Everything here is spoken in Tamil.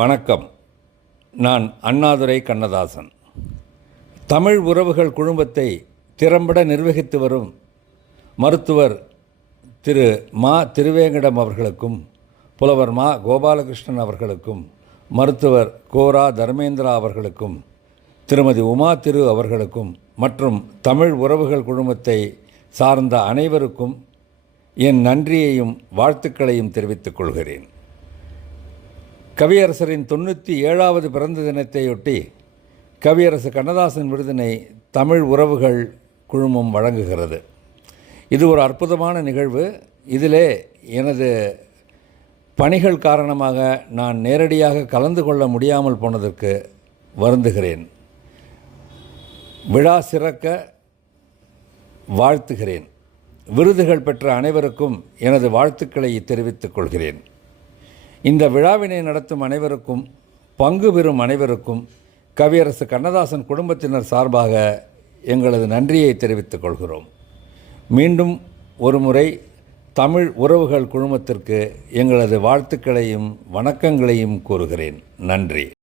வணக்கம். நான் அண்ணாதுரை கண்ணதாசன். தமிழ் உறவுகள் குழுமத்தை திறம்பட நிர்வகித்து வரும் மருத்துவர் திரு மா திருவேங்கடம் அவர்களுக்கும், புலவர் மா கோபாலகிருஷ்ணன் அவர்களுக்கும், மருத்துவர் கோரா தர்மேந்திரா அவர்களுக்கும், திருமதி உமா திரு அவர்களுக்கும் மற்றும் தமிழ் உறவுகள் குழுமத்தை சார்ந்த அனைவருக்கும் என் நன்றியையும் வாழ்த்துக்களையும் தெரிவித்துக் கொள்கிறேன். கவியரசரின் 97வது பிறந்த தினத்தையொட்டி கவியரசு கண்ணதாசன் விருதினை தமிழ் உறவுகள் குழுமம் வழங்குகிறது. இது ஒரு அற்புதமான நிகழ்வு. இதிலே எனது பணிகள் காரணமாக நான் நேரடியாக கலந்து கொள்ள முடியாமல் போனதற்கு வருந்துகிறேன். விழா சிறக்க வாழ்த்துகிறேன். விருதுகள் பெற்ற அனைவருக்கும் எனது வாழ்த்துக்களை தெரிவித்துக் கொள்கிறேன். இந்த விழாவினை நடத்தும் அனைவருக்கும், பங்கு பெறும் அனைவருக்கும் கவியரசு கண்ணதாசன் குடும்பத்தினர் சார்பாக எங்களது நன்றியை தெரிவித்துக் கொள்கிறோம். மீண்டும் ஒரு முறை தமிழ் உறவுகள் குழுமத்திற்கு எங்களது வாழ்த்துக்களையும் வணக்கங்களையும் கூறுகிறேன். நன்றி.